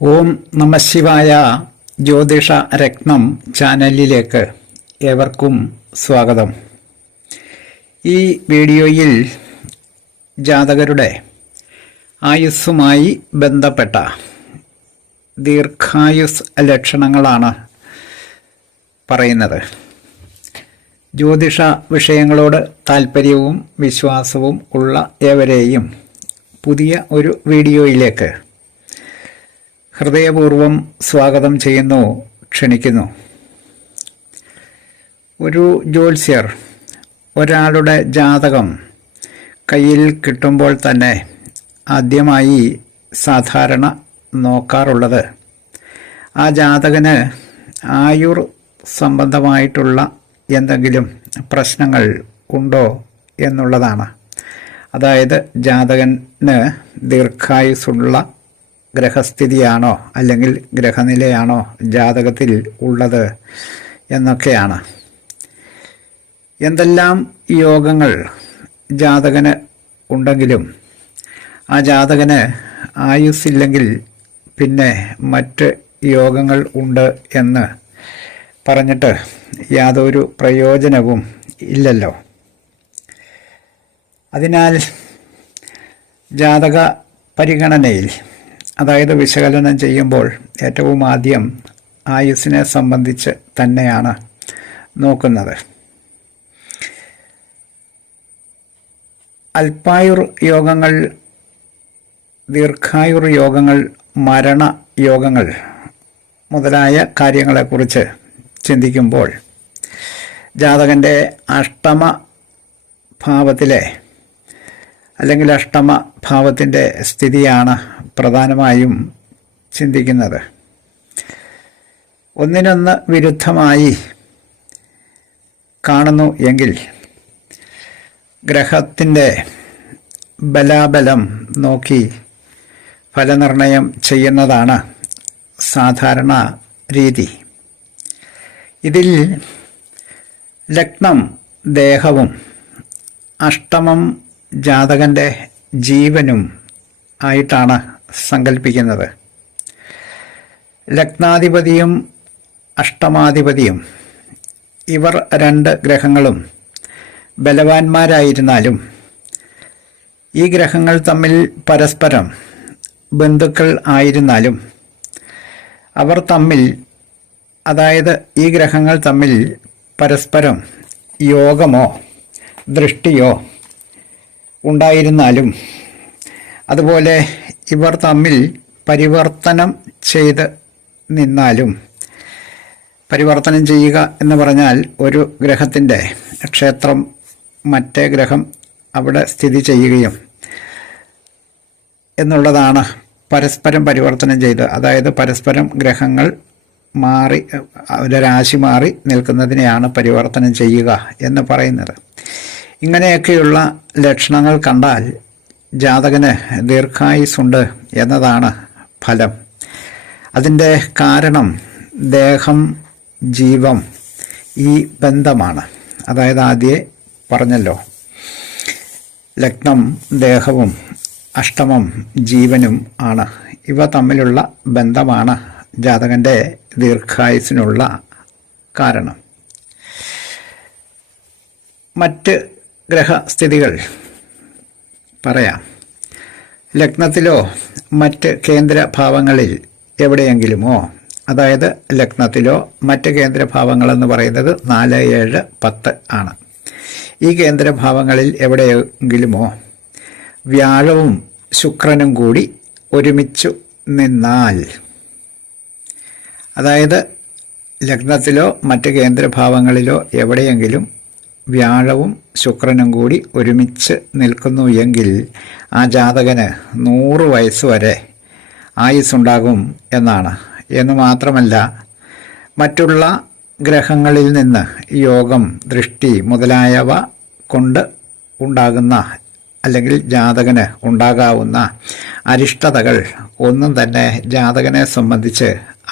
ഓം നമഃശിവായ. ജ്യോതിഷ രത്നം ചാനലിലേക്ക് ഏവർക്കും സ്വാഗതം. ഈ വീഡിയോയിൽ ജാതകരുടെ ആയുസ്സുമായി ബന്ധപ്പെട്ട ദീർഘായുസ് ലക്ഷണങ്ങളാണ് പറയുന്നത്. ജ്യോതിഷ വിഷയങ്ങളോട് താൽപ്പര്യവും വിശ്വാസവും ഉള്ള ഏവരെയും പുതിയ ഒരു വീഡിയോയിലേക്ക് ഹൃദയപൂർവ്വം സ്വാഗതം ചെയ്യുന്നു, ക്ഷണിക്കുന്നു. ഒരു ജ്യോത്സ്യർ ഒരാളുടെ ജാതകം കയ്യിൽ കിട്ടുമ്പോൾ തന്നെ ആദ്യമായി സാധാരണ നോക്കാറുള്ളത് ആ ജാതകന് ആയുർ സംബന്ധമായിട്ടുള്ള എന്തെങ്കിലും പ്രശ്നങ്ങൾ ഉണ്ടോ എന്നുള്ളതാണ്. അതായത് ജാതകന് ദീർഘായുസ്സുള്ള ഗ്രഹസ്ഥിതിയാണോ അല്ലെങ്കിൽ ഗ്രഹനിലയാണോ ജാതകത്തിൽ ഉള്ളത് എന്നൊക്കെയാണ്. എന്തെല്ലാം യോഗങ്ങൾ ജാതകന് ഉണ്ടെങ്കിലും ആ ജാതകന് ആയുസ്സില്ലെങ്കിൽ പിന്നെ മറ്റ് യോഗങ്ങൾ ഉണ്ട് എന്ന് പറഞ്ഞിട്ട് യാതൊരു പ്രയോജനവും ഇല്ലല്ലോ. അതിനാൽ ജാതക പരിഗണനയിൽ, അതായത് വിശകലനം ചെയ്യുമ്പോൾ ഏറ്റവും ആദ്യം ആയുസ്സിനെ സംബന്ധിച്ച് തന്നെയാണ് നോക്കുന്നത്. അല്പായുർ യോഗങ്ങൾ, ദീർഘായുർ യോഗങ്ങൾ, മരണ യോഗങ്ങൾ മുതലായ കാര്യങ്ങളെക്കുറിച്ച് ചിന്തിക്കുമ്പോൾ ജാതകൻ്റെ അഷ്ടമ ഭാവത്തിലെ അല്ലെങ്കിൽ അഷ്ടമ ഭാവത്തിൻ്റെ സ്ഥിതിയാണ് പ്രധാനമായും ചിന്തിക്കുന്നത്. ഒന്നിനൊന്ന് വിരുദ്ധമായി കാണുന്നു എങ്കിൽ ഗ്രഹത്തിൻ്റെ ബലാബലം നോക്കി ഫലനിർണയം ചെയ്യുന്നതാണ് സാധാരണ രീതി. ഇതിൽ ലഗ്നം ദേഹവും അഷ്ടമം ജാതകൻ്റെ ജീവനും ആയിട്ടാണ് സങ്കല്പിക്കുന്നത്. ലഗ്നാധിപതിയും അഷ്ടമാധിപതിയും ഇവർ രണ്ട് ഗ്രഹങ്ങളും ബലവാന്മാരായിരുന്നാലും ഈ ഗ്രഹങ്ങൾ തമ്മിൽ പരസ്പരം ബന്ധുക്കൾ ആയിരുന്നാലും അവർ തമ്മിൽ, അതായത് ഈ ഗ്രഹങ്ങൾ തമ്മിൽ പരസ്പരം യോഗമോ ദൃഷ്ടിയോ ഉണ്ടായിരുന്നാലും, അതുപോലെ ഇവർ തമ്മിൽ പരിവർത്തനം ചെയ്ത് നിന്നാലും, പരിവർത്തനം ചെയ്യുക എന്ന് പറഞ്ഞാൽ ഒരു ഗ്രഹത്തിൻ്റെ ക്ഷേത്രം മറ്റേ ഗ്രഹം അവിടെ സ്ഥിതി ചെയ്യുകയും എന്നുള്ളതാണ് പരസ്പരം പരിവർത്തനം ചെയ്ത്, അതായത് പരസ്പരം ഗ്രഹങ്ങൾ മാറി രാശി മാറി നിൽക്കുന്നതിനെയാണ് പരിവർത്തനം ചെയ്യുക എന്ന് പറയുന്നത്. ഇങ്ങനെയൊക്കെയുള്ള ലക്ഷണങ്ങൾ കണ്ടാൽ ജാതകന് ദീർഘായുസ്സുണ്ട് എന്നതാണ് ഫലം. അതിൻ്റെ കാരണം ദേഹം ജീവം ഈ ബന്ധമാണ്. അതായത് ആദ്യമേ പറഞ്ഞല്ലോ, ലഗ്നം ദേഹവും അഷ്ടമം ജീവനും ആണ്. ഇവ തമ്മിലുള്ള ബന്ധമാണ് ജാതകൻ്റെ ദീർഘായുസ്സിനുള്ള കാരണം. മറ്റ് ഗ്രഹസ്ഥിതികൾ പറയാം. ലഗ്നത്തിലോ മറ്റ് കേന്ദ്രഭാവങ്ങളിൽ എവിടെയെങ്കിലുമോ, അതായത് ലഗ്നത്തിലോ മറ്റ് കേന്ദ്രഭാവങ്ങളെന്ന് പറയുന്നത് 4, 7, 10 ആണ്. ഈ കേന്ദ്രഭാവങ്ങളിൽ എവിടെയെങ്കിലുമോ വ്യാഴവും ശുക്രനും കൂടി ഒരുമിച്ചു നിന്നാൽ, അതായത് ലഗ്നത്തിലോ മറ്റ് കേന്ദ്രഭാവങ്ങളിലോ എവിടെയെങ്കിലും വ്യാഴവും ശുക്രനും കൂടി ഒരുമിച്ച് നിൽക്കുന്നു എങ്കിൽ ആ ജാതകന് 100 വയസ്സ് വരെ ആയുസ്സുണ്ടാകും എന്നാണ്. എന്ന് മാത്രമല്ല, മറ്റുള്ള ഗ്രഹങ്ങളിൽ നിന്ന് യോഗം ദൃഷ്ടി മുതലായവ കൊണ്ട് ഉണ്ടാകുന്ന അല്ലെങ്കിൽ ജാതകന് ഉണ്ടാകാവുന്ന അരിഷ്ടതകൾ ഒന്നും തന്നെ ജാതകനെ സംബന്ധിച്ച്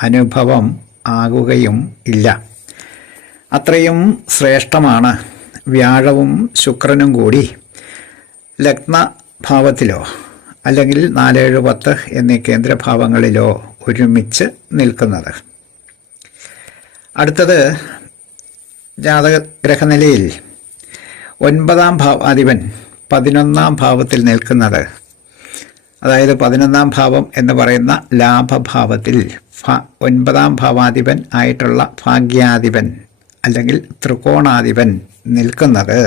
അനുഭവം ആകുകയും ഇല്ല. അത്രയും ശ്രേഷ്ഠമാണ് വ്യാഴവും ശുക്രനും കൂടി ലഗ്നഭാവത്തിലോ അല്ലെങ്കിൽ 4, 7, 10 എന്നീ കേന്ദ്രഭാവങ്ങളിലോ ഒരുമിച്ച് നിൽക്കുന്നത്. അടുത്തത് ജാതക ഗ്രഹനിലയിൽ 9ാം ഭാവാധിപൻ 11ാം ഭാവത്തിൽ നിൽക്കുന്നത്. അതായത് 11ാം ഭാവം എന്ന് പറയുന്ന ലാഭഭാവത്തിൽ 9ാം ഭാവാധിപൻ ആയിട്ടുള്ള ഭാഗ്യാധിപൻ അല്ലെങ്കിൽ ത്രികോണാധിപൻ നിൽക്കുന്നത്.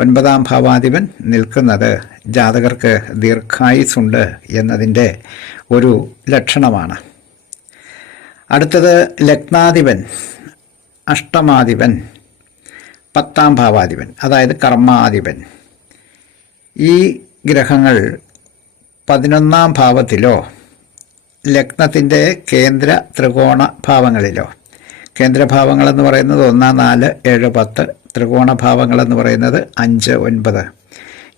9ാം ഭാവാധിപൻ നിൽക്കുന്നത് ജാതകർക്ക് ദീർഘായുസ്സുണ്ട് എന്നതിൻ്റെ ഒരു ലക്ഷണമാണ്. അടുത്തത് ലഗ്നാധിപൻ, അഷ്ടമാധിപൻ, 10ാം ഭാവാധിപൻ അതായത് കർമാധിപൻ. ഈ ഗ്രഹങ്ങൾ 11ാം ഭാവത്തിലോ ലഗ്നത്തിൻ്റെ കേന്ദ്ര ത്രികോണ ഭാവങ്ങളിലോ, കേന്ദ്രഭാവങ്ങളെന്ന് പറയുന്നത് 1, 4, 7, 10, ത്രികോണഭാവങ്ങളെന്ന് പറയുന്നത് 5, 9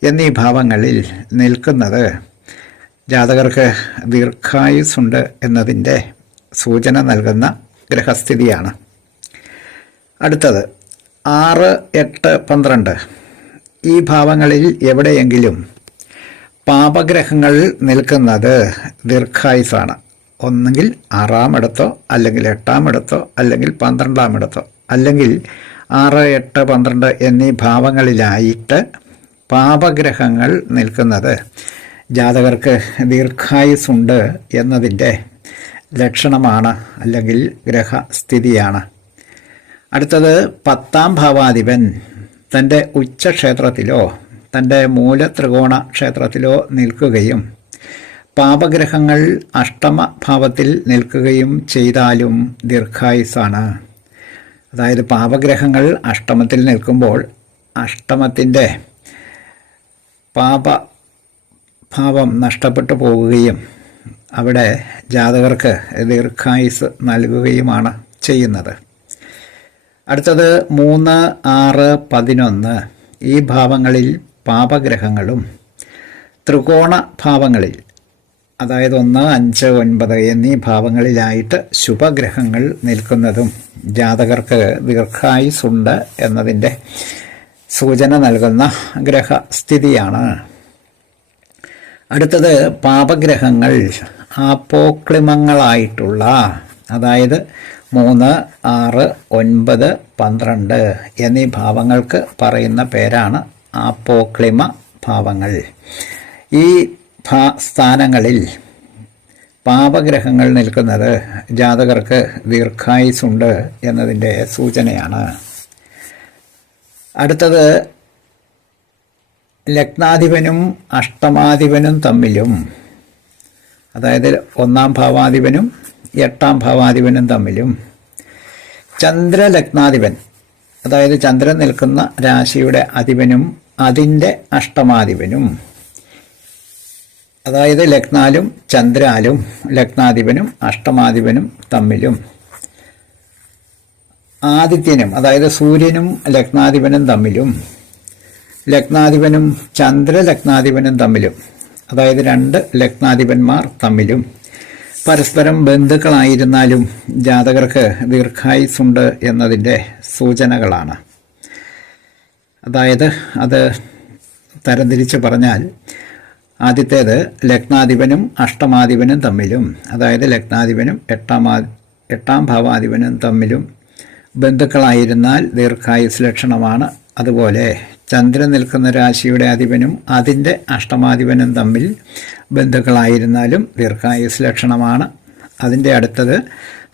എന്നീ ഭാവങ്ങളിൽ നിൽക്കുന്നത് ജാതകർക്ക് ദീർഘായുസ്സുണ്ട് എന്നതിൻ്റെ സൂചന നൽകുന്ന ഗ്രഹസ്ഥിതിയാണ്. അടുത്തത് 6, 8, 12 ഈ ഭാവങ്ങളിൽ എവിടെയെങ്കിലും പാപഗ്രഹങ്ങൾ നിൽക്കുന്നത് ദീർഘായുസ്സാണ്. ഒന്നുകിൽ 6ാം ഇടത്തോ അല്ലെങ്കിൽ 8ാം ഇടത്തോ അല്ലെങ്കിൽ 12ാം ഇടത്തോ അല്ലെങ്കിൽ 6, 8, 12 എന്നീ ഭാവങ്ങളിലായിട്ട് പാപഗ്രഹങ്ങൾ നിൽക്കുന്നത് ജാതകർക്ക് ദീർഘായുസ്സുണ്ട് എന്നതിൻ്റെ ലക്ഷണമാണ് അല്ലെങ്കിൽ ഗ്രഹസ്ഥിതിയാണ്. അടുത്തത് 10ാം ഭാവാധിപൻ തൻ്റെ ഉച്ചക്ഷേത്രത്തിലോ തൻ്റെ മൂലത്രികോണ ക്ഷേത്രത്തിലോ നിൽക്കുകയും പാപഗ്രഹങ്ങൾ അഷ്ടമഭാവത്തിൽ നിൽക്കുകയും ചെയ്താലും ദീർഘായുസ്സാണ്. അതായത് പാപഗ്രഹങ്ങൾ അഷ്ടമത്തിൽ നിൽക്കുമ്പോൾ അഷ്ടമത്തിൻ്റെ പാപഭാവം നഷ്ടപ്പെട്ടു പോകുകയും അവിടെ ജാതകർക്ക് ദീർഘായുസ് നൽകുകയുമാണ് ചെയ്യുന്നത്. അടുത്തത് 3, 6, 11 ഈ ഭാവങ്ങളിൽ പാപഗ്രഹങ്ങളും ത്രികോണ ഭാവങ്ങളിൽ അതായത് 1, 5, 9 എന്നീ ഭാവങ്ങളിലായിട്ട് ശുഭഗ്രഹങ്ങൾ നിൽക്കുന്നതും ജാതകർക്ക് ദീർഘായുസ്സുണ്ട് എന്നതിൻ്റെ സൂചന നൽകുന്ന ഗ്രഹസ്ഥിതിയാണ്. അടുത്തത് പാപഗ്രഹങ്ങൾ ആപ്പോക്ലിമങ്ങളായിട്ടുള്ള അതായത് 3, 6, 9, 12 എന്നീ ഭാവങ്ങൾക്ക് പറയുന്ന പേരാണ് ആപ്പോക്ലിമ ഭാവങ്ങൾ. ഈ സ്ഥാനങ്ങളിൽ പാപഗ്രഹങ്ങൾ നിൽക്കുന്നത് ജാതകർക്ക് ദീർഘായുസ്സുണ്ട് എന്നതിൻ്റെ സൂചനയാണ്. അടുത്തത് ലഗ്നാധിപനും അഷ്ടമാധിപനും തമ്മിലും അതായത് 1ാം ഭാവാധിപനും 8ാം ഭാവാധിപനും തമ്മിലും ചന്ദ്രലഗ്നാധിപൻ അതായത് ചന്ദ്രൻ നിൽക്കുന്ന രാശിയുടെ അധിപനും അതിൻ്റെ അഷ്ടമാധിപനും അതായത് ലഗ്നാലും ചന്ദ്രാലും ലഗ്നാധിപനും അഷ്ടമാധിപനും തമ്മിലും ആദിത്യനും അതായത് സൂര്യനും ലഗ്നാധിപനും തമ്മിലും ലഗ്നാധിപനും ചന്ദ്രലഗ്നാധിപനും തമ്മിലും അതായത് 2 ലഗ്നാധിപന്മാർ തമ്മിലും പരസ്പരം ബന്ധുക്കളായിരുന്നാലും ജാതകർക്ക് ദീർഘായുസ്സുണ്ട് എന്നതിൻ്റെ സൂചനകളാണ്. അതായത് അത് തരംതിരിച്ച് പറഞ്ഞാൽ ആദ്യത്തേത് ലഗ്നാധിപനും അഷ്ടമാധിപനും തമ്മിലും അതായത് ലഗ്നാധിപനും 8ാം ഭാവാധിപനും തമ്മിലും ബന്ധുക്കളായിരുന്നാൽ ദീർഘായുസ് ലക്ഷണമാണ്. അതുപോലെ ചന്ദ്രൻ നിൽക്കുന്ന രാശിയുടെ അധിപനും അതിൻ്റെ അഷ്ടമാധിപനും തമ്മിൽ ബന്ധുക്കളായിരുന്നാലും ദീർഘായുസ് ലക്ഷണമാണ്. അതിൻ്റെ അടുത്തത്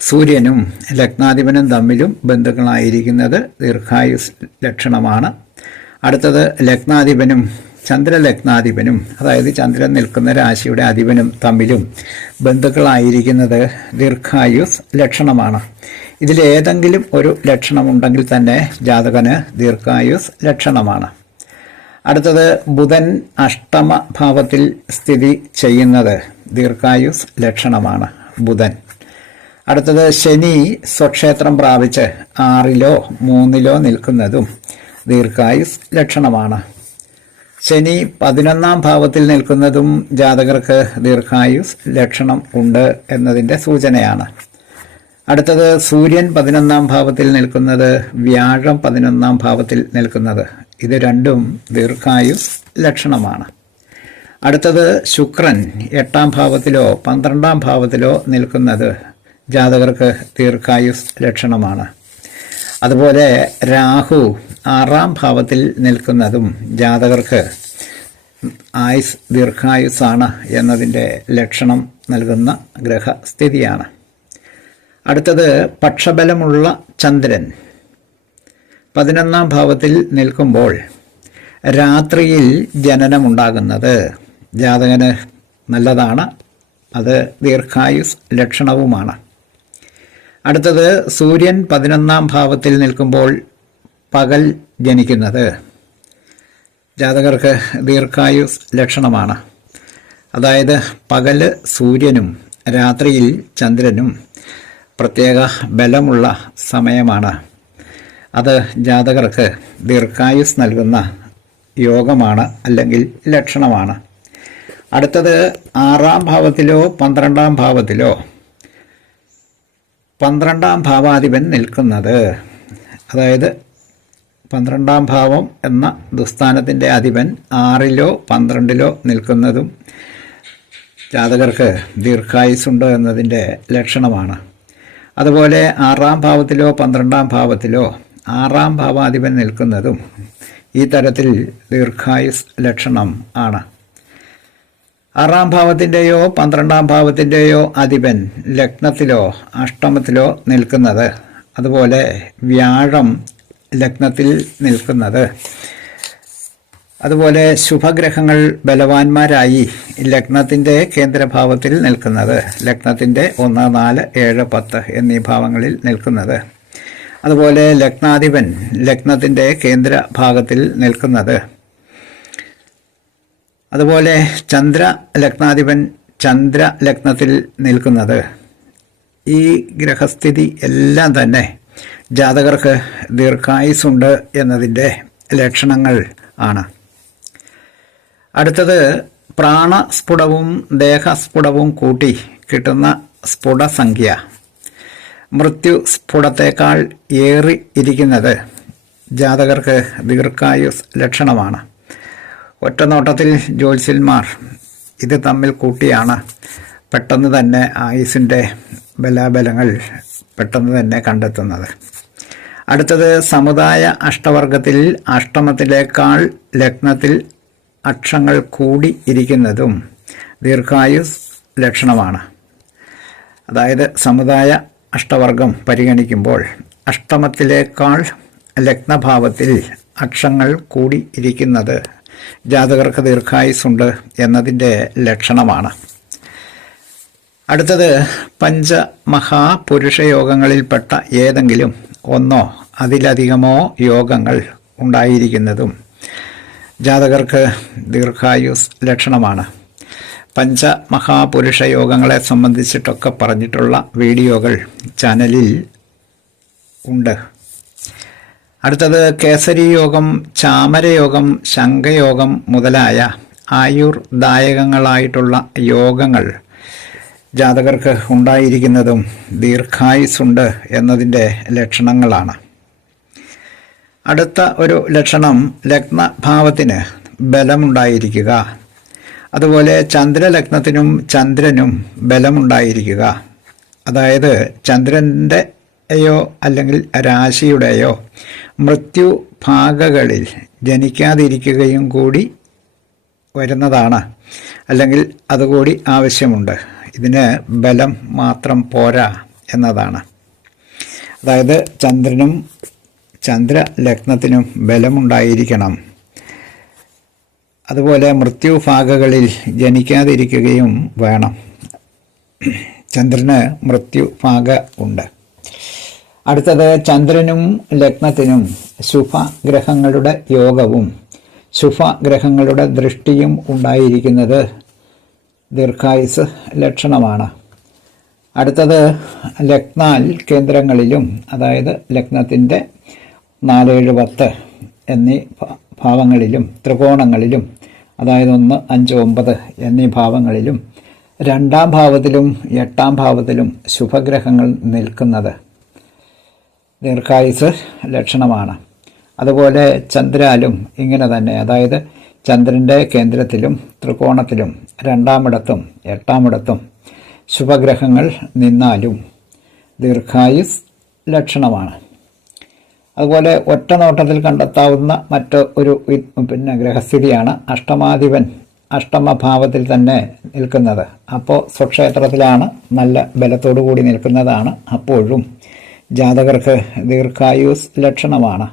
സൂര്യനും ലഗ്നാധിപനും തമ്മിലും ബന്ധുക്കളായിരിക്കുന്നത് ദീർഘായുസ് ലക്ഷണമാണ്. അടുത്തത് ലഗ്നാധിപനും ചന്ദ്രലഗ്നാധിപനും അതായത് ചന്ദ്രൻ നിൽക്കുന്ന രാശിയുടെ അധിപനും തമ്മിലും ബന്ധുക്കളായിരിക്കുന്നത് ദീർഘായുസ് ലക്ഷണമാണ്. ഇതിലേതെങ്കിലും ഒരു ലക്ഷണമുണ്ടെങ്കിൽ തന്നെ ജാതകന് ദീർഘായുസ് ലക്ഷണമാണ്. അടുത്തത് ബുധൻ അഷ്ടമ ഭാവത്തിൽ സ്ഥിതി ചെയ്യുന്നത് ദീർഘായുസ് ലക്ഷണമാണ് ബുധൻ. അടുത്തത് ശനി സ്വക്ഷേത്രം പ്രാപിച്ച് 6ലോ 3ലോ നിൽക്കുന്നതും ദീർഘായുസ് ലക്ഷണമാണ്. ശനി 11ാം ഭാവത്തിൽ നിൽക്കുന്നതും ജാതകർക്ക് ദീർഘായുസ് ലക്ഷണം ഉണ്ട് എന്നതിൻ്റെ സൂചനയാണ്. അടുത്തത് സൂര്യൻ 11ാം ഭാവത്തിൽ നിൽക്കുന്നത്, വ്യാഴം 11ാം ഭാവത്തിൽ നിൽക്കുന്നത്, ഇത് രണ്ടും ദീർഘായുസ് ലക്ഷണമാണ്. അടുത്തത് ശുക്രൻ 8-ാം ഭാവത്തിലോ 12-ാം ഭാവത്തിലോ നിൽക്കുന്നത് ജാതകർക്ക് ദീർഘായുസ് ലക്ഷണമാണ്. അതുപോലെ രാഹു 6-ാം ഭാവത്തിൽ നിൽക്കുന്നതും ജാതകർക്ക് ദീർഘായുസ്സാണ് എന്നതിൻ്റെ ലക്ഷണം നൽകുന്ന ഗ്രഹസ്ഥിതിയാണ്. അടുത്തത് പക്ഷബലമുള്ള ചന്ദ്രൻ 11-ാം ഭാവത്തിൽ നിൽക്കുമ്പോൾ രാത്രിയിൽ ജനനമുണ്ടാകുന്നത് ജാതകന് നല്ലതാണ്. അത് ദീർഘായുസ് ലക്ഷണവുമാണ്. അടുത്തത് സൂര്യൻ 11-ാം ഭാവത്തിൽ നിൽക്കുമ്പോൾ പകൽ ജനിക്കുന്നത് ജാതകർക്ക് ദീർഘായുസ് ലക്ഷണമാണ്. അതായത് പകല് സൂര്യനും രാത്രിയിൽ ചന്ദ്രനും പ്രത്യേക ബലമുള്ള സമയമാണ്. അത് ജാതകർക്ക് ദീർഘായുസ് നൽകുന്ന യോഗമാണ് അല്ലെങ്കിൽ ലക്ഷണമാണ്. അടുത്തത് 6-ാം ഭാവത്തിലോ 12-ാം ഭാവത്തിലോ 12-ാം ഭാവാധിപൻ നിൽക്കുന്നത്, അതായത് 12-ാം ഭാവം എന്ന ദുസ്ഥാനത്തിൻ്റെ അധിപൻ 6-ലോ 12-ലോ നിൽക്കുന്നതും ജാതകർക്ക് ദീർഘായുസ്സുണ്ട് എന്നതിൻ്റെ ലക്ഷണമാണ്. അതുപോലെ 6-ാം ഭാവത്തിലോ 12-ാം ഭാവത്തിലോ 6-ാം ഭാവാധിപൻ നിൽക്കുന്നതും ഈ തരത്തിൽ ദീർഘായുസ് ലക്ഷണം ആണ്. 6-ാം ഭാവത്തിൻ്റെയോ 12-ാം ഭാവത്തിൻ്റെയോ അധിപൻ ലഗ്നത്തിലോ അഷ്ടമത്തിലോ നിൽക്കുന്നത്, അതുപോലെ വ്യാഴം ലഗ്നത്തിൽ നിൽക്കുന്നത്, അതുപോലെ ശുഭഗ്രഹങ്ങൾ ബലവാന്മാരായി ലഗ്നത്തിൻ്റെ കേന്ദ്രഭാവത്തിൽ നിൽക്കുന്നത്, ലഗ്നത്തിൻ്റെ 1, 4, 7, 10 എന്നീ ഭാവങ്ങളിൽ നിൽക്കുന്നത്, അതുപോലെ ലഗ്നാധിപൻ ലഗ്നത്തിൻ്റെ കേന്ദ്രഭാഗത്തിൽ നിൽക്കുന്നത്, അതുപോലെ ലഗ്നാധിപൻ ചന്ദ്ര ലഗ്നത്തിൽ നിൽക്കുന്നത്, ഈ ഗ്രഹസ്ഥിതി എല്ലാം തന്നെ ജാതകർക്ക് ദീർഘായുസ്സുണ്ട് എന്നതിൻ്റെ ലക്ഷണങ്ങൾ ആണ്. അടുത്തത് പ്രാണസ്ഫുടവും ദേഹസ്ഫുടവും കൂട്ടി കിട്ടുന്ന സ്ഫുടസംഖ്യ മൃത്യുസ്ഫുടത്തേക്കാൾ ഏറി ഇരിക്കുന്നത് ജാതകർക്ക് ദീർഘായുസ് ലക്ഷണമാണ്. ഒറ്റനോട്ടത്തിൽ ജ്യോത്സ്യന്മാർ ഇത് തമ്മിൽ കൂട്ടിയാണ് പെട്ടെന്ന് തന്നെ ആയുസിൻ്റെ ബലാബലങ്ങൾ പെട്ടെന്ന് തന്നെ കണ്ടെത്തുന്നത്. അടുത്തത് സമുദായ അഷ്ടവർഗത്തിൽ അഷ്ടമത്തിലേക്കാൾ ലഗ്നത്തിൽ അക്ഷങ്ങൾ കൂടി ഇരിക്കുന്നതും ദീർഘായുസ് ലക്ഷണമാണ്. അതായത് സമുദായ അഷ്ടവർഗം പരിഗണിക്കുമ്പോൾ അഷ്ടമത്തിലേക്കാൾ ലഗ്നഭാവത്തിൽ അക്ഷങ്ങൾ കൂടി ഇരിക്കുന്നത് ജാതകർക്ക് ദീർഘായുസ്സുണ്ട് എന്നതിൻ്റെ ലക്ഷണമാണ്. അടുത്തത് പഞ്ചമഹാപുരുഷയോഗങ്ങളിൽപ്പെട്ട ഏതെങ്കിലും ഒന്നോ അതിലധികമോ യോഗങ്ങൾ ഉണ്ടായിരിക്കുന്നതും ജാതകർക്ക് ദീർഘായുസ് ലക്ഷണമാണ്. പഞ്ചമഹാപുരുഷ യോഗങ്ങളെ സംബന്ധിച്ചിട്ടൊക്കെ പറഞ്ഞിട്ടുള്ള വീഡിയോകൾ ചാനലിൽ ഉണ്ട്. അടുത്തത് കേസരി യോഗം, ചാമരയോഗം, ശംഖയോഗം മുതലായ ആയുർദായകങ്ങളായിട്ടുള്ള യോഗങ്ങൾ ജാതകർക്ക് ഉണ്ടായിരിക്കുന്നതും ദീർഘായുസ്സുണ്ട് എന്നതിൻ്റെ ലക്ഷണങ്ങളാണ്. അടുത്ത ഒരു ലക്ഷണം ലഗ്നഭാവത്തിന് ബലമുണ്ടായിരിക്കുക, അതുപോലെ ചന്ദ്രലഗ്നത്തിനും ചന്ദ്രനും ബലമുണ്ടായിരിക്കുക. അതായത് ചന്ദ്രൻ്റെയോ അല്ലെങ്കിൽ രാശിയുടെയോ മൃത്യുഭാഗങ്ങളിൽ ജനിക്കാതിരിക്കുകയും കൂടി വരുന്നതാണ്, അല്ലെങ്കിൽ അതുകൂടി ആവശ്യമുണ്ട്. ഇതിന് ബലം മാത്രം പോരാ എന്നതാണ്. അതായത് ചന്ദ്രലഗ്നത്തിനും ബലമുണ്ടായിരിക്കണം, അതുപോലെ മൃത്യുഭാഗങ്ങളിൽ ജനിക്കാതിരിക്കുകയും വേണം. ചന്ദ്രന് മൃത്യുഭാഗ ഉണ്ട്. അടുത്തത് ചന്ദ്രനും ലഗ്നത്തിനും ശുഭഗ്രഹങ്ങളുടെ യോഗവും ശുഭഗ്രഹങ്ങളുടെ ദൃഷ്ടിയും ഉണ്ടായിരിക്കുന്നത് ദീർഘായുസ് ലക്ഷണമാണ്. അടുത്തത് ലഗ്നാൽ കേന്ദ്രങ്ങളിലും, അതായത് ലഗ്നത്തിൻ്റെ 4, 7, 10 എന്നീ ഭാവങ്ങളിലും ത്രികോണങ്ങളിലും, അതായത് 1, 5, 9 എന്നീ ഭാവങ്ങളിലും 2-ാം ഭാവത്തിലും 8-ാം ഭാവത്തിലും ശുഭഗ്രഹങ്ങൾ നിൽക്കുന്നത് ദീർഘായുസ് ലക്ഷണമാണ്. അതുപോലെ ചന്ദ്രാലും ഇങ്ങനെ തന്നെ, അതായത് ചന്ദ്രൻ്റെ കേന്ദ്രത്തിലും ത്രികോണത്തിലും 2-ാമിടത്തും 8-ാമിടത്തും ശുഭഗ്രഹങ്ങൾ നിന്നാലും ദീർഘായുസ് ലക്ഷണമാണ്. അതുപോലെ ഒറ്റ നോട്ടത്തിൽ കണ്ടെത്താവുന്ന ഒരു ഗ്രഹസ്ഥിതിയാണ് അഷ്ടമാധിപൻ അഷ്ടമഭാവത്തിൽ തന്നെ നിൽക്കുന്നത്. അപ്പോൾ സ്വക്ഷേത്രത്തിലാണ് നല്ല ബലത്തോടു കൂടി നിൽക്കുന്നതാണ്. അപ്പോഴും ജാതകർക്ക് ദീർഘായുസ് ലക്ഷണമാണ്.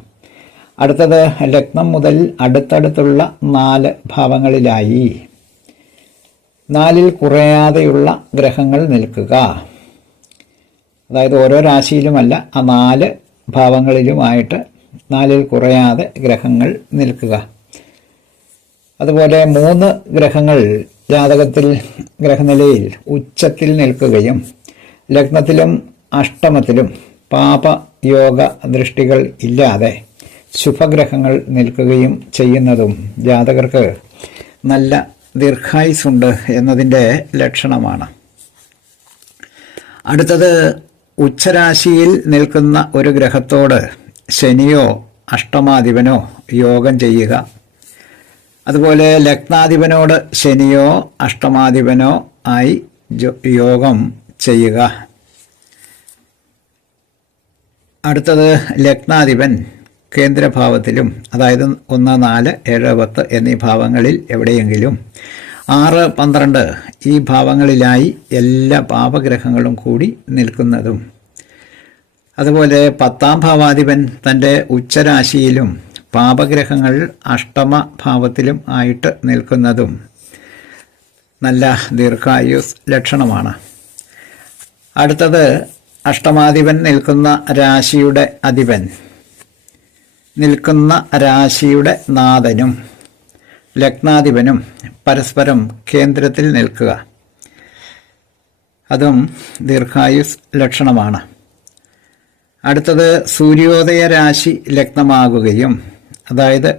അടുത്തത് ലഗ്നം മുതൽ അടുത്തടുത്തുള്ള 4 ഭാവങ്ങളിലായി 4-ൽ കുറയാതെയുള്ള ഗ്രഹങ്ങൾ നിൽക്കുക. അതായത് ഓരോ രാശിയിലുമല്ല, ആ 4 ഭാവങ്ങളിലുമായിട്ട് 4-ൽ കുറയാതെ ഗ്രഹങ്ങൾ നിൽക്കുക. അതുപോലെ 3 ഗ്രഹങ്ങൾ ജാതകത്തിൽ ഗ്രഹനിലയിൽ ഉച്ചത്തിൽ നിൽക്കുകയും ലഗ്നത്തിലും അഷ്ടമത്തിലും പാപയോഗ ദൃഷ്ടികൾ ഇല്ലാതെ ശുഭഗ്രഹങ്ങൾ നിൽക്കുകയും ചെയ്യുന്നതും ജാതകർക്ക് നല്ല ദീർഘായുസ്സുണ്ട് എന്നതിൻ്റെ ലക്ഷണമാണ്. അടുത്തത് ഉച്ചരാശിയിൽ നിൽക്കുന്ന ഒരു ഗ്രഹത്തോട് ശനിയോ അഷ്ടമാധിപനോ യോഗം ചെയ്യുക. അതുപോലെ ലഗ്നാധിപനോട് ശനിയോ അഷ്ടമാധിപനോ ആയി യോഗം ചെയ്യുക. അടുത്തത് ലഗ്നാധിപൻ കേന്ദ്രഭാവത്തിലും, അതായത് 1, 4, 7, 10 എന്നീ ഭാവങ്ങളിൽ എവിടെയെങ്കിലും 6, 12 ഈ ഭാവങ്ങളിലായി എല്ലാ പാപഗ്രഹങ്ങളും കൂടി നിൽക്കുന്നതും, അതുപോലെ 10-ാം ഭാവാധിപൻ തൻ്റെ ഉച്ചരാശിയിലും പാപഗ്രഹങ്ങൾ അഷ്ടമ ഭാവത്തിലും ആയിട്ട് നിൽക്കുന്നതും നല്ല ദീർഘായുസ് ലക്ഷണമാണ്. അടുത്തത് അഷ്ടമാധിപൻ നിൽക്കുന്ന രാശിയുടെ നാഥനും ലഗ്നാധിപനും പരസ്പരം കേന്ദ്രത്തിൽ നിൽക്കുക. അതും ദീർഘായുസ് ലക്ഷണമാണ്. അടുത്തത് സൂര്യോദയ രാശി ലഗ്നമാകുകയും, അതായത്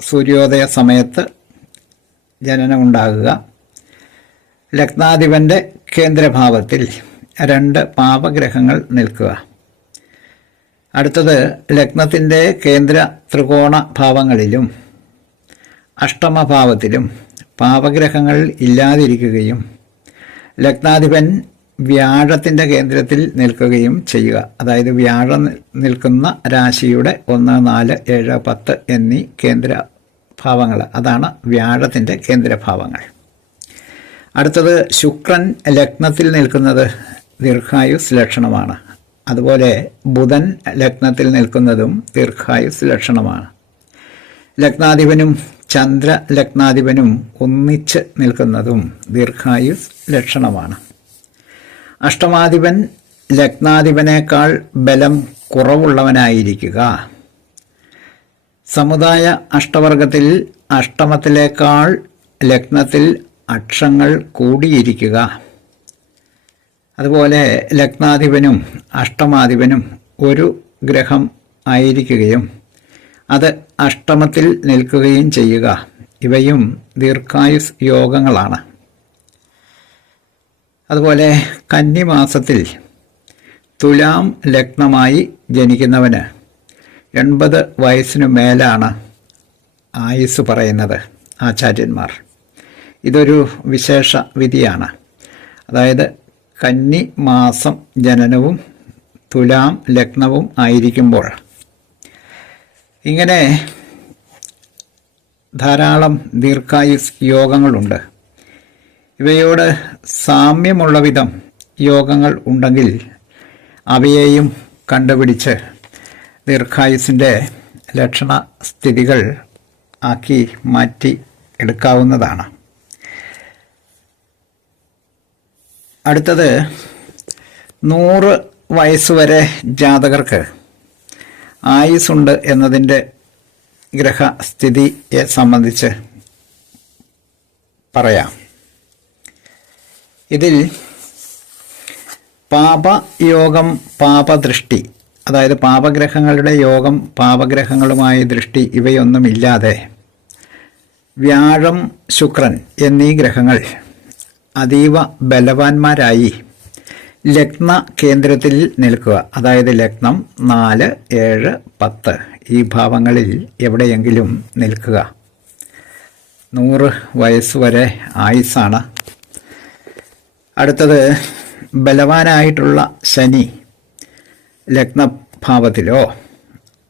സൂര്യോദയ സമയത്ത് ജനനമുണ്ടാകുക, ലഗ്നാധിപൻ്റെ കേന്ദ്രഭാവത്തിൽ 2 പാപഗ്രഹങ്ങൾ നിൽക്കുക. അടുത്തത് ലഗ്നത്തിൻ്റെ കേന്ദ്ര ത്രികോണ ഭാവങ്ങളിലും അഷ്ടമഭാവത്തിലും പാപഗ്രഹങ്ങൾ ഇല്ലാതിരിക്കുകയും ലഗ്നാധിപൻ വ്യാഴത്തിൻ്റെ കേന്ദ്രത്തിൽ നിൽക്കുകയും ചെയ്യുക. അതായത് വ്യാഴം നിൽക്കുന്ന രാശിയുടെ 1, 4, 7, 10 എന്നീ കേന്ദ്രഭാവങ്ങൾ, അതാണ് വ്യാഴത്തിൻ്റെ കേന്ദ്രഭാവങ്ങൾ. അടുത്തത് ശുക്രൻ ലഗ്നത്തിൽ നിൽക്കുന്നത് ദീർഘായുസ് ലക്ഷണമാണ്. അതുപോലെ ബുധൻ ലഗ്നത്തിൽ നിൽക്കുന്നതും ദീർഘായുസ് ലക്ഷണമാണ്. ലഗ്നാധിപനും ചന്ദ്ര ലഗ്നാധിപനും ഒന്നിച്ച് നിൽക്കുന്നതും ദീർഘായുസ് ലക്ഷണമാണ്. അഷ്ടമാധിപൻ ലഗ്നാധിപനേക്കാൾ ബലം കുറവുള്ളവനായിരിക്കുക. സമുദായ അഷ്ടവർഗത്തിൽ അഷ്ടമത്തിലേക്കാൾ ലഗ്നത്തിൽ അക്ഷങ്ങൾ കൂടിയിരിക്കുക. അതുപോലെ ലഗ്നാധിപനും അഷ്ടമാധിപനും ഒരു ഗ്രഹം ആയിരിക്കുകയും അത് അഷ്ടമത്തിൽ നിൽക്കുകയും ചെയ്യുക. ഇവയും ദീർഘായുസ് യോഗങ്ങളാണ്. അതുപോലെ കന്നിമാസത്തിൽ തുലാം ലഗ്നമായി ജനിക്കുന്നവന് 80 വയസ്സിനു മേലാണ് ആയുസ് പറയുന്നത് ആചാര്യന്മാർ. ഇതൊരു വിശേഷ വിധിയാണ്. അതായത് കന്നി മാസം ജനനവും തുലാം ലഗ്നവും ആയിരിക്കുമ്പോൾ ഇങ്ങനെ ധാരാളം ദീർഘായുസ് യോഗങ്ങളുണ്ട്. ഇവയോട് സാമ്യമുള്ള വിധം യോഗങ്ങൾ ഉണ്ടെങ്കിൽ അവയെയും കണ്ടുപിടിച്ച് ദീർഘായുസിൻ്റെ ലക്ഷണ സ്ഥിതികൾ ആക്കി മാറ്റി എടുക്കാവുന്നതാണ്. അടുത്തത് 100 വയസ്സുവരെ ജാതകർക്ക് ആയുസ്സുണ്ട് എന്നതിൻ്റെ ഗ്രഹസ്ഥിതിയെ സംബന്ധിച്ച് പറയാം. ഇതിൽ പാപയോഗം പാപദൃഷ്ടി, അതായത് പാപഗ്രഹങ്ങളുടെ യോഗം പാപഗ്രഹങ്ങളുമായ ദൃഷ്ടി ഇവയൊന്നുമില്ലാതെ വ്യാഴം ശുക്രൻ എന്നീ ഗ്രഹങ്ങൾ അതീവ ബലവാന്മാരായി ലഗ്ന കേന്ദ്രത്തിൽ നിൽക്കുക. അതായത് ലഗ്നം 4, 7, 10 ഈ ഭാവങ്ങളിൽ എവിടെയെങ്കിലും നിൽക്കുക. 100 വയസ്സുവരെ ആയുസ്സാണ്. അടുത്തത് ബലവാനായിട്ടുള്ള ശനി ലഗ്നഭാവത്തിലോ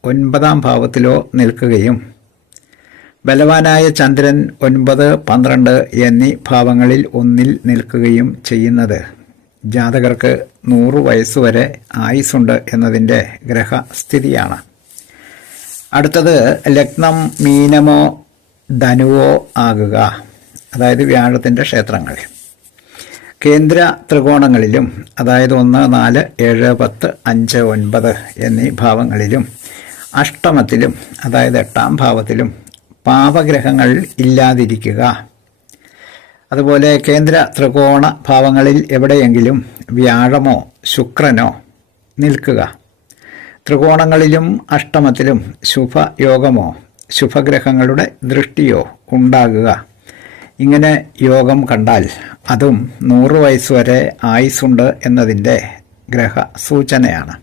9-ാം ഭാവത്തിലോ നിൽക്കുകയും ബലവാനായ ചന്ദ്രൻ 9, 12 എന്നീ ഭാവങ്ങളിൽ ഒന്നിൽ നിൽക്കുകയും ചെയ്യുന്നത് ജാതകർക്ക് 100 വയസ്സുവരെ ആയുസ്സുണ്ട് എന്നതിൻ്റെ ഗ്രഹസ്ഥിതിയാണ്. അടുത്തത് ലഗ്നം മീനമോ ധനുവോ ആകുക, അതായത് വ്യാഴത്തിൻ്റെ ക്ഷേത്രങ്ങൾ. കേന്ദ്ര ത്രികോണങ്ങളിലും, അതായത് 1, 4, 7, 10, 5, 9 എന്നീ ഭാവങ്ങളിലും അഷ്ടമത്തിലും, അതായത് 8-ാം ഭാവത്തിലും പാപഗ്രഹങ്ങൾ ഇല്ലാതിരിക്കുക. അതുപോലെ കേന്ദ്ര ത്രികോണ ഭാവങ്ങളിൽ എവിടെയെങ്കിലും വ്യാഴമോ ശുക്രനോ നിൽക്കുക. ത്രികോണങ്ങളിലും അഷ്ടമത്തിലും ശുഭയോഗമോ ശുഭഗ്രഹങ്ങളുടെ ദൃഷ്ടിയോ ഉണ്ടാകുക. ഇങ്ങനെ യോഗം കണ്ടാൽ അതും 100 വയസ്സുവരെ ആയുസ്സുണ്ട് എന്നതിൻ്റെ ഗ്രഹസൂചനയാണ്.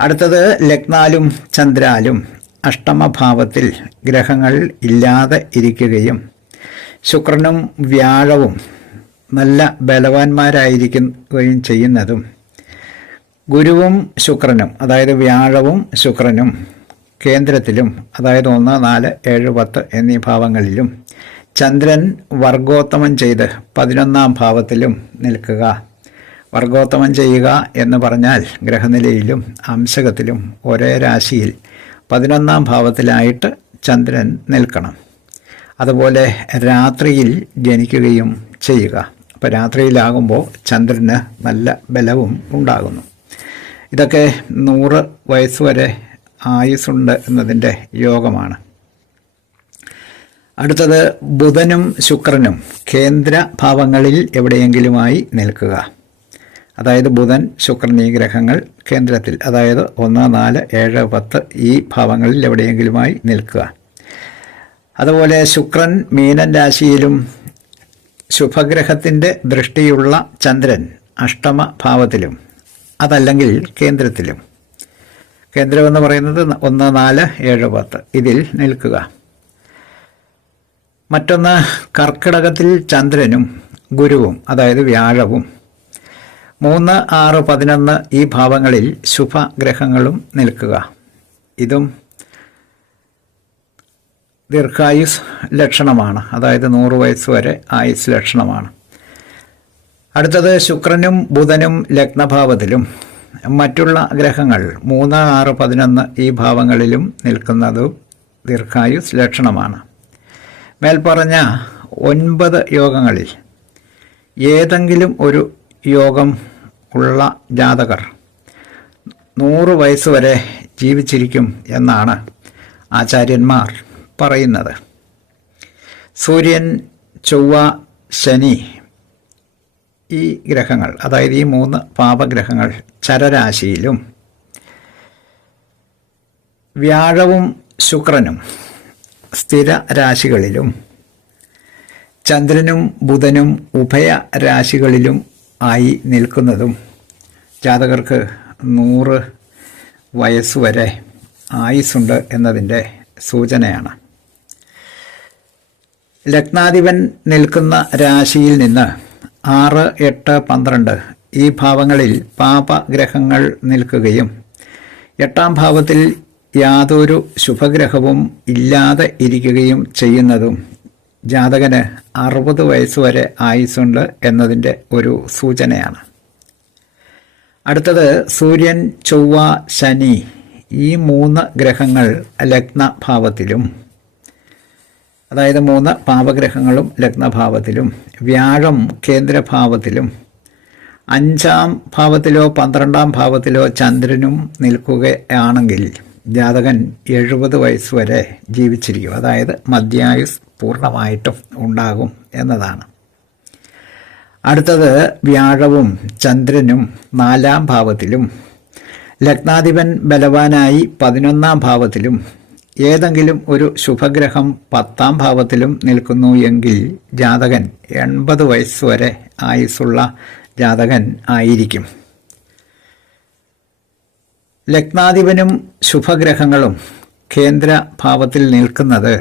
അടുത്തത് ലഗ്നാലും ചന്ദ്രാലും അഷ്ടമഭാവത്തിൽ ഗ്രഹങ്ങൾ ഇല്ലാതെ ഇരിക്കുകയും ശുക്രനും വ്യാഴവും നല്ല ബലവാന്മാരായിരിക്കുകയും ചെയ്യുന്നതും ഗുരുവും ശുക്രനും, അതായത് വ്യാഴവും ശുക്രനും കേന്ദ്രത്തിലും, അതായത് 1, 4, 7, 10 എന്നീ ഭാവങ്ങളിലും ചന്ദ്രൻ വർഗോത്തമം ചെയ്ത് 11-ാം ഭാവത്തിലും നിൽക്കുക. വർഗോത്തമം ചെയ്യുക എന്ന് പറഞ്ഞാൽ ഗ്രഹനിലയിലും അംശകത്തിലും ഒരേ രാശിയിൽ 11-ാം ഭാവത്തിലായിട്ട് ചന്ദ്രൻ നിൽക്കണം. അതുപോലെ രാത്രിയിൽ ജനിക്കുകയും ചെയ്യുക. അപ്പോൾ രാത്രിയിലാകുമ്പോൾ ചന്ദ്രന് നല്ല ബലവും ഉണ്ടാകുന്നു. ഇതൊക്കെ 100 വയസ്സുവരെ ആയുസ്സുണ്ട് എന്നതിൻ്റെ യോഗമാണ്. അടുത്തത് ബുധനും ശുക്രനും കേന്ദ്ര ഭാവങ്ങളിൽ എവിടെയെങ്കിലുമായി നിൽക്കുക. അതായത് ബുധൻ, ശുക്രൻ ഈ ഗ്രഹങ്ങൾ കേന്ദ്രത്തിൽ, അതായത് 1, 4, 7, 10 ഈ ഭാവങ്ങളിൽ എവിടെയെങ്കിലുമായി നിൽക്കുക. അതുപോലെ ശുക്രൻ മീനൻ രാശിയിലും ശുഭഗ്രഹത്തിൻ്റെ ദൃഷ്ടിയുള്ള ചന്ദ്രൻ അഷ്ടമ ഭാവത്തിലും, അതല്ലെങ്കിൽ കേന്ദ്രത്തിലും. കേന്ദ്രമെന്ന് പറയുന്നത് 1, 4, 7, 10 ഇതിൽ നിൽക്കുക. മറ്റൊന്ന് കർക്കിടകത്തിൽ ചന്ദ്രനും ഗുരുവും, അതായത് വ്യാഴവും 3, 6, 11 ഈ ഭാവങ്ങളിൽ ശുഭഗ്രഹങ്ങളും നിൽക്കുക. ഇതും ദീർഘായുസ് ലക്ഷണമാണ്, അതായത് 100 വയസ്സുവരെ ആയുസ് ലക്ഷണമാണ്. അടുത്തത് ശുക്രനും ബുധനും ലഗ്നഭാവത്തിലും മറ്റുള്ള ഗ്രഹങ്ങൾ 3, 6, 11 ഈ ഭാവങ്ങളിലും നിൽക്കുന്നതും ദീർഘായുസ് ലക്ഷണമാണ്. മേൽപ്പറഞ്ഞ 9 യോഗങ്ങളിൽ ഏതെങ്കിലും ഒരു യോഗം ഉള്ള ജാതകർ 100 വയസ്സുവരെ ജീവിച്ചിരിക്കും എന്നാണ് ആചാര്യന്മാർ പറയുന്നത്. സൂര്യൻ, ചൊവ്വ, ശനി ഈ ഗ്രഹങ്ങൾ, അതായത് ഈ 3 പാപഗ്രഹങ്ങൾ ചരരാശിയിലും വ്യാഴവും ശുക്രനും സ്ഥിര രാശികളിലും ചന്ദ്രനും ബുധനും ഉഭയരാശികളിലും ആയി നിൽക്കുന്നതും ജാതകർക്ക് 100 വയസ്സുവരെ ആയുസ്സുണ്ട് എന്നതിൻ്റെ സൂചനയാണ്. ലഗ്നാധിപൻ നിൽക്കുന്ന രാശിയിൽ നിന്ന് 6, 8, 12 ഈ ഭാവങ്ങളിൽ പാപഗ്രഹങ്ങൾ നിൽക്കുകയും 8-ാം ഭാവത്തിൽ യാതൊരു ശുഭഗ്രഹവും ഇല്ലാതെ ഇരിക്കുകയും ചെയ്യുന്നതും ജാതകന് 60 വയസ്സുവരെ ആയുസ്സുണ്ട് എന്നതിൻ്റെ ഒരു സൂചനയാണ്. അടുത്തത് സൂര്യൻ, ചൊവ്വ, ശനി ഈ 3 ഗ്രഹങ്ങൾ ലഗ്നഭാവത്തിലും, അതായത് 3 പാപഗ്രഹങ്ങളും ലഗ്നഭാവത്തിലും വ്യാഴം കേന്ദ്രഭാവത്തിലും 5-ാം ഭാവത്തിലോ 12-ാം ഭാവത്തിലോ ചന്ദ്രനും നിൽക്കുകയാണെങ്കിൽ ജാതകൻ 70 വയസ്സുവരെ ജീവിച്ചിരിക്കും, അതായത് മധ്യായുസ് പൂർണ്ണമായിട്ടും ഉണ്ടാകും എന്നതാണ്. അടുത്തത് വ്യാഴവും ചന്ദ്രനും 4-ാം ഭാവത്തിലും ലഗ്നാധിപൻ ബലവാനായി 11-ാം ഭാവത്തിലും ഏതെങ്കിലും ഒരു ശുഭഗ്രഹം 10-ാം ഭാവത്തിലും നിൽക്കുന്നു എങ്കിൽ ജാതകൻ 80 വയസ്സുവരെ ആയുസ്സുള്ള ജാതകൻ ആയിരിക്കും. ലഗ്നാധിപനും ശുഭഗ്രഹങ്ങളും കേന്ദ്ര ഭാവത്തിൽ നിൽക്കുന്നത്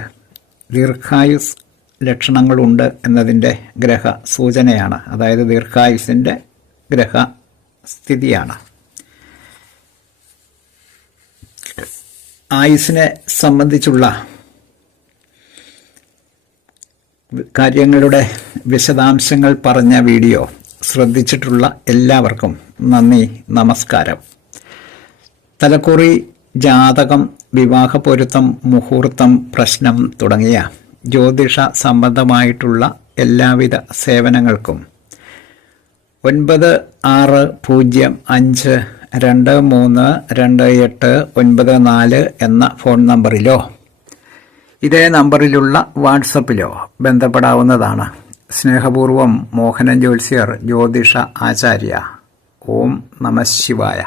ദീർഘായുസ് ലക്ഷണങ്ങളുണ്ട് എന്നതിൻ്റെ ഗ്രഹ സൂചനയാണ്. അതായത് ദീർഘായുസിൻ്റെ ഗ്രഹസ്ഥിതിയാണ്. ആയുസ്സിനെ സംബന്ധിച്ചുള്ള കാര്യങ്ങളുടെ വിശദാംശങ്ങൾ പറഞ്ഞ വീഡിയോ ശ്രദ്ധിച്ചിട്ടുള്ള എല്ലാവർക്കും നന്ദി, നമസ്കാരം. തലക്കുറി, ജാതകം, വിവാഹപ്പൊരുത്തം, മുഹൂർത്തം, പ്രശ്നം തുടങ്ങിയ ജ്യോതിഷ സംബന്ധമായിട്ടുള്ള എല്ലാവിധ സേവനങ്ങൾക്കും 9605232894 എന്ന ഫോൺ നമ്പറിലോ ഇതേ നമ്പറിലുള്ള വാട്സപ്പിലോ ബന്ധപ്പെടാവുന്നതാണ്. സ്നേഹപൂർവം മോഹനൻ ജ്യോത്സ്യർ, ജ്യോതിഷ ആചാര്യ. ഓം നമഃ ശിവായ.